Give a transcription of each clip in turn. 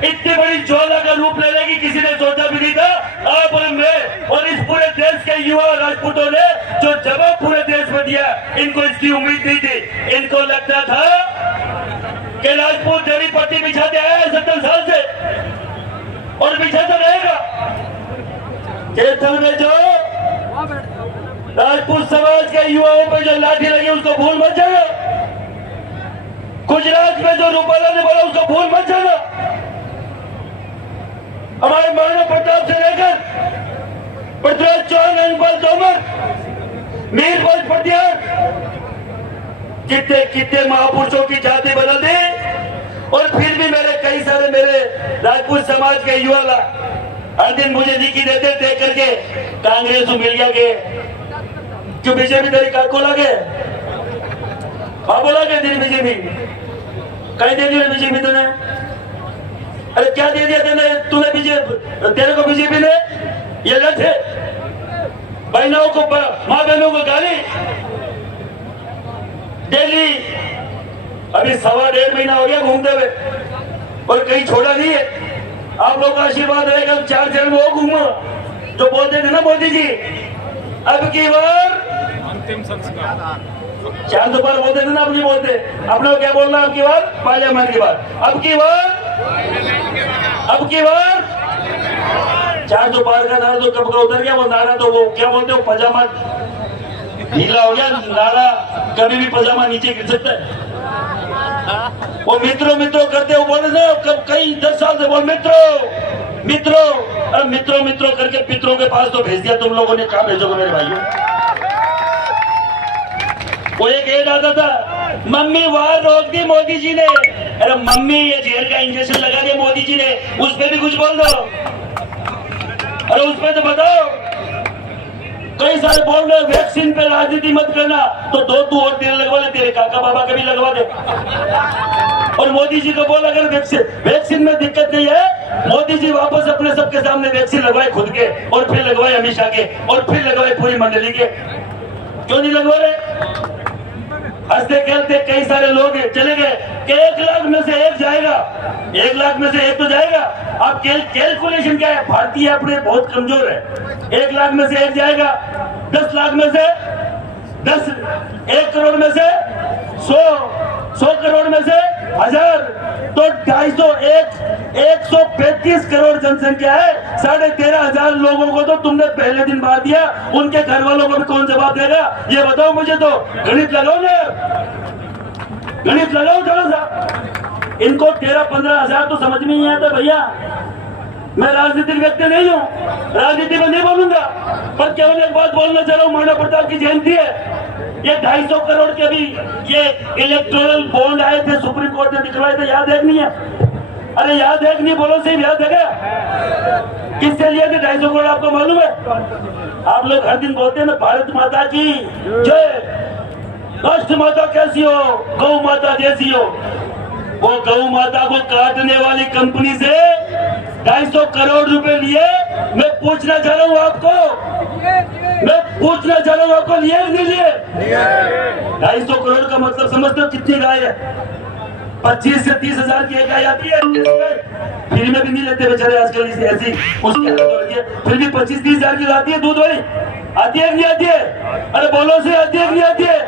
इतनी बड़ी ज्वाला का रूप ले लेगी किसी ने सोचा भी नहीं था। आप और मैं और इस पूरे देश के युवा राजपूतों ने जो जवाब पूरे देश में दिया, इनको इसकी उम्मीद नहीं थी। इनको लगता था कि राजपूत जड़ी पट्टी बिछाते आया है 70 साल से और बिछाता रहेगा। केथल में जो राजपूत समाज के युवाओं पर जो लाठी लगी उसको भूल मत जाना। गुजरात में जो रूपाला ने बोला उसको भूल मत जाना। हमारे महाराणा प्रताप से लेकर पृथ्वीराज चौहान, अनिल तोमर, मीर भोज पटियार, कितने कितने महापुरुषों की जाति बदल दी और फिर भी कई सारे मेरे राजपूत समाज के युवा हर दिन मुझे लिखी देते देख करके कांग्रेस मिल गया के क्यों बीजेपी तेरी को लगे हाँ बोला के तेरी बीजेपी कहीं दे दी बीजेपी तूने? अरे क्या दे दिया तूने बीजेपी? तेरे को बीजेपी ने ये लठे बहनों को, माँ बहनों को गाली डेली। अभी 1.5 महीना हो गया घूमते हुए और कहीं छोड़ा नहीं है। आप लोगों का आशीर्वाद रहेगा। 4 चरण वो घूमो जो बोलते थे ना मोदी जी, अब की बार अंतिम संस्कार 4 बार बोलते थे ना, अब नहीं बोलते। अपने क्या बोलना? अब की बार पार्लियामेंट की बार, अब की बार 4 बार का नारा तो कब का उतर गया। वो नारा तो वो क्या बोलते हो, पजामा ढीला हो गया। नारा कभी भी पजामा नीचे गिर सकता है। वो मित्रों मित्रों करते वो बोले ना, कब कई 10 साल से बोल मित्रों मित्रों, अब मित्रों मित्रों करके पितरों के पास तो भेज दिया तुम लोगों ने। कहां भेजोगे मेरे भाइयों? वो एक एड आता था, मम्मी वार रोक दी मोदी जी ने। अरे मम्मी ये जहर का इंजेक्शन लगा दिया मोदी जी ने, उस पर भी कुछ बोल दो। अरे उस पर तो बताओ। कई सारे बोल रहे वैक्सीन पे राजनीति मत करना, तो 2 तू और तेरे लगवा ले, तेरे काका बाबा का भी लगवा दे। और मोदी जी को बोल अगर वैक्सीन में दिक्कत नहीं है, मोदी जी वापस अपने सबके सामने वैक्सीन लगवाए खुद के, और फिर लगवाए अमित शाह के, और फिर लगवाए पूरी मंडली के। क्यों नहीं लगवा रहे? हंसते खेलते कई सारे लोग चले गए कि 1 लाख में से 1 जाएगा, 1 लाख में से 1 तो जाएगा। अब कैलकुलेशन क्या है? भारतीय अपने बहुत कमजोर है। 1 लाख में से 1 जाएगा, 10 लाख में से 10, 1 करोड़ में से 100 करोड़ में से 1000, तो 135 करोड़ जनसंख्या है। 13,500 लोगों को तो तुमने पहले दिन मार दिया, उनके घर वालों को भी कौन जवाब देगा? ये बताओ मुझे। तो गणित लगाओ ना, गणित लगाओ थोड़ा सा। इनको 13-15 हजार तो समझ में नहीं आता भैया। मैं राजनीतिक व्यक्ति नहीं हूँ, राजनीति में नहीं बोलूंगा, पर केवल एक बात बोलना चाह रहा हूँ। महाराणा प्रताप की जयंती है। ये 250 करोड़ के भी ये इलेक्टोरल बॉन्ड आए थे, सुप्रीम कोर्ट ने दिखवाए थे, याद है नहीं है? अरे याद है नहीं? बोलो सिर्फ याद है क्या? किससे लिए थे 250 करोड़? आपको मालूम है? आप लोग हर दिन बोलते हैं ना भारत माता की जय, राष्ट्र माता कैसी हो, गौ माता जैसी हो। वो गौ माता को काटने वाली कंपनी से 250 करोड़ रुपए लिए। मैं पूछना चाह रहा हूँ आपको, मैं पूछना चाह रहा हूँ आपको, लिए नहीं लिए? 250 करोड़ का मतलब समझते हो कितनी गाय है? 25 से 30 हजार की एक गाय आती है। फ्री में भी नहीं लेते बेचारे आजकल, ऐसी उसकी फिर भी 25-30 हजार की आती है दूध वाली। आती है नहीं आती है? अरे बोलो से आती है नहीं आती है?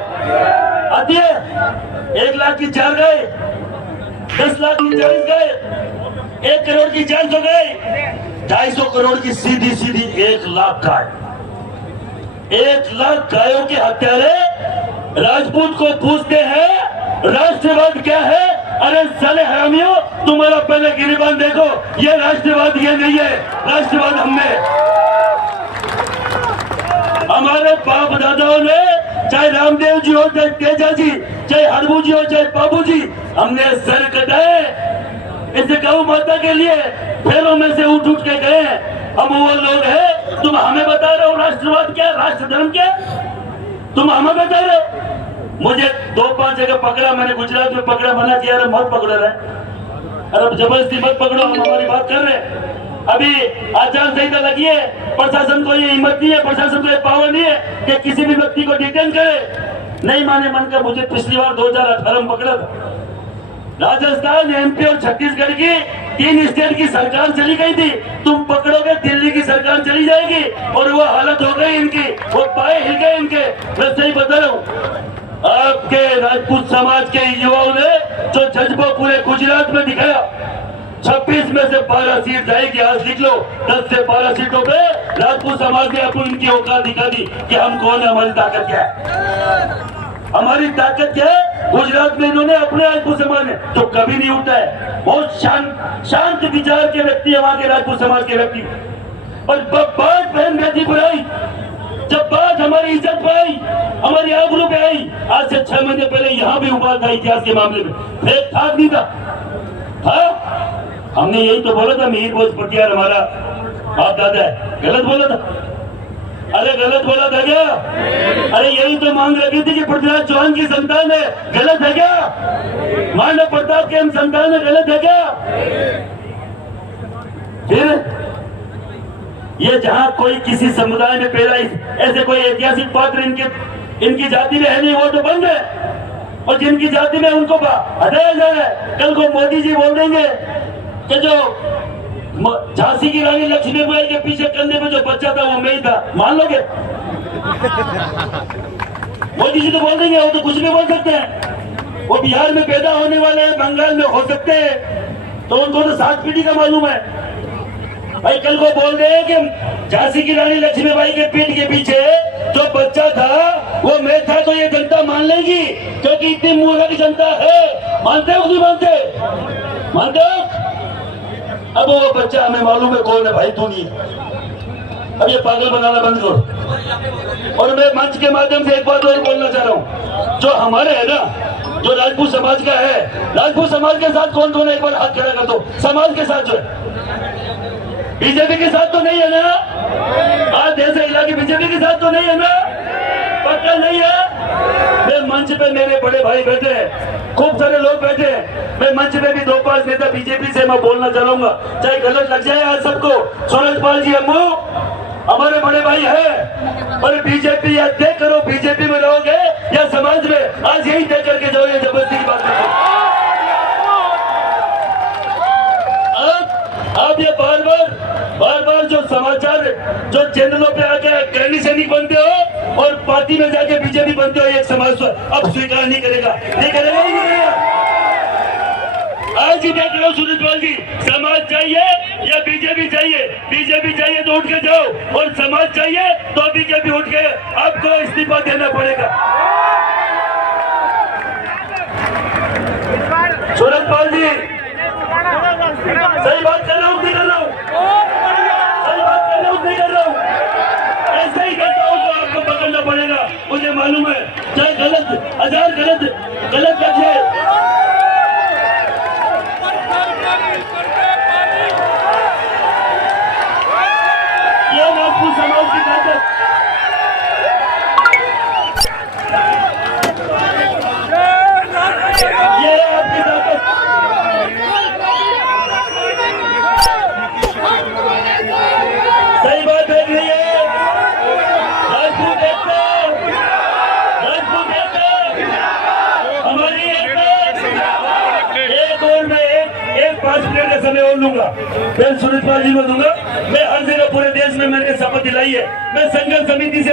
आती है। 1 लाख की 4 गाय, 10 लाख की 40 गाय, 1 करोड़ की 400 गाय, 250 करोड़ की सीधी सीधी 1 लाख गाय। 1 लाख गायों के हत्यारे राजपूत को पूछते हैं राष्ट्रवाद क्या है? अरे साले हरामियों, तुम्हारा पहले गिरिबान देखो। ये राष्ट्रवाद ये नहीं है, राष्ट्रवाद हमने, हमारे बाप दादाओं ने, चाहे रामदेव जी हो, चाहे तेजा जी, चाहे हरबू जी हो, चाहे बाबू जी, हमने सर कटाए इस गौ माता के लिए। पैरों में से उठ उठ के गए। हम वो लोग हैं, तुम हमें बता रहे हो राष्ट्रवाद क्या, राष्ट्र धर्म क्या? तुम हमें बता रहे हो। मुझे 2-5 जगह पकड़ा, मैंने गुजरात में पकड़ा, मना किया मत पकड़ो रहे। अरे जबरदस्ती मत पकड़ो, हम हमारी बात कर रहे हैं। अभी आचार संहिता लगी है, प्रशासन को ये हिम्मत नहीं है, प्रशासन को ये पावर नहीं है कि किसी भी व्यक्ति को डिटेन करे। नहीं माने मन का। मुझे पिछली बार 2018 में पकड़ा था, राजस्थान, एमपी और छत्तीसगढ़ की 3 स्टेट की सरकार चली गई थी। तुम पकड़ोगे दिल्ली की सरकार चली जाएगी और वो हालत हो गई इनकी, वो पाए हिल गए इनके। मैं सही बता रहा हूँ। आपके राजपूत समाज के युवाओं ने जो जज्बा पूरे गुजरात में दिखाया, 26 में से 12 सीट जाएगी। आज लिख लो, 10 से 12 सीटों पे राजपूत समाज ने आपको इनकी औकात दिखा दी कि हम कौन है, हमारी ताकत क्या है। हमारी ताकत क्या है? गुजरात में इन्होंने अपने राजपूत समाज में जो कभी नहीं उठा है, बहुत शांत विचार के व्यक्ति है वहां के राजपूत समाज के व्यक्ति। और बात बहन बेटी पर आई, जब बात हमारी इज्जत पे आई, हमारी आबरू पे आई, आज से 6 महीने पहले यहाँ भी उबाल था इतिहास के मामले में, फेक ठाक नहीं था। हमने यही तो बोला था, मीर बोझ पटियार हमारा बाप दादा है, गलत बोला था? अरे गलत बोला था क्या? अरे यही तो मांग रखी थी कि पृथ्वीराज चौहान की संतान है, गलत है क्या? मानव प्रताप के हम संतान है, गलत है क्या? फिर ये जहां कोई किसी समुदाय में पैदा, ऐसे कोई ऐतिहासिक पात्र इनकी जाति में है नहीं, वो तो बंद है। और जिनकी जाति में उनको हटाया जा रहा है। कल को मोदी जी बोल देंगे कि जो झांसी की रानी लक्ष्मीबाई के पीछे कंधे में जो बच्चा था वो मैं ही था, मान लोगे? मोदी जी तो बोल देंगे, वो तो कुछ भी बोल सकते हैं। वो बिहार में पैदा होने वाले हैं, बंगाल में हो सकते हैं, तो उनको तो 7 पीढ़ी का मालूम है। भाई कल को बोल रहे हैं कि झांसी की रानी लक्ष्मीबाई के पीठ के पीछे जो बच्चा था वो मैं था, तो ये जनता मान लेगी, क्योंकि इतनी मूर्ख जनता है। मानते हो नहीं मानते? मानते हो? अब वो बच्चा हमें मालूम है कौन है भाई, तू नहीं। अब ये पागल बनाना बंद करो। और मैं मंच के माध्यम से एक बात और बोलना चाह रहा हूँ, जो हमारे है ना, जो राजपूत समाज का है, राजपूत समाज के साथ कौन कौन है, एक बार हाथ खड़ा कर दो। समाज के साथ जो है, बीजेपी के साथ तो नहीं है ना? आज जैसे इलाके बीजेपी के साथ तो नहीं है ना? पक्का नहीं है? मैं मंच पे मेरे बड़े भाई बैठे हैं, खूब सारे लोग बैठे हैं। मैं मंच पे भी 2-5 नेता बीजेपी से मैं बोलना चाहूंगा, चाहे गलत लग जाए आज सबको। सूरजपाल जी अम्मू हमारे बड़े भाई है, और बीजेपी या तय करो बीजेपी में रहोगे या समाज में, आज यही तय करके जाओ। ये जबरदस्ती की बात नहीं। आप ये बार बार जो समाचार जो चैनलों पे आके कैनी सैनिक बनते हो और पार्टी में जाके बीजेपी बनते हो, एक समाज अब स्वीकार नहीं करेगा, नहीं करेगा, नहीं करेगा। आज ही देख लो सूरजपाल जी, समाज चाहिए या बीजेपी चाहिए? बीजेपी चाहिए तो उठ के जाओ, और समाज चाहिए तो बीजेपी उठ के आपको इस्तीफा देना पड़ेगा। सूरजपाल जी सही बात कर रहा हूँ, नहीं कर रहा हूँ? सही बात कर रहा हूँ, नहीं कर रहा हूँ? ऐसे ही करता हूँ तो आपको पकड़ना पड़ेगा, मुझे मालूम है। चाहे गलत हजार गलत लगे, ये राजपूत समाज की ताकत, ये आपकी ताकत। सही बात देख रही है, राजपूत एकता, राजपूत एकता, हमारी एकता। एक और मैं एक 5 मिनट का समय और लूंगा, फिर सूरजपाल जी को दूंगा। मैं हर जगह पूरे देश में मैंने शपथ दिलाई है, मैं संघर्ष समिति से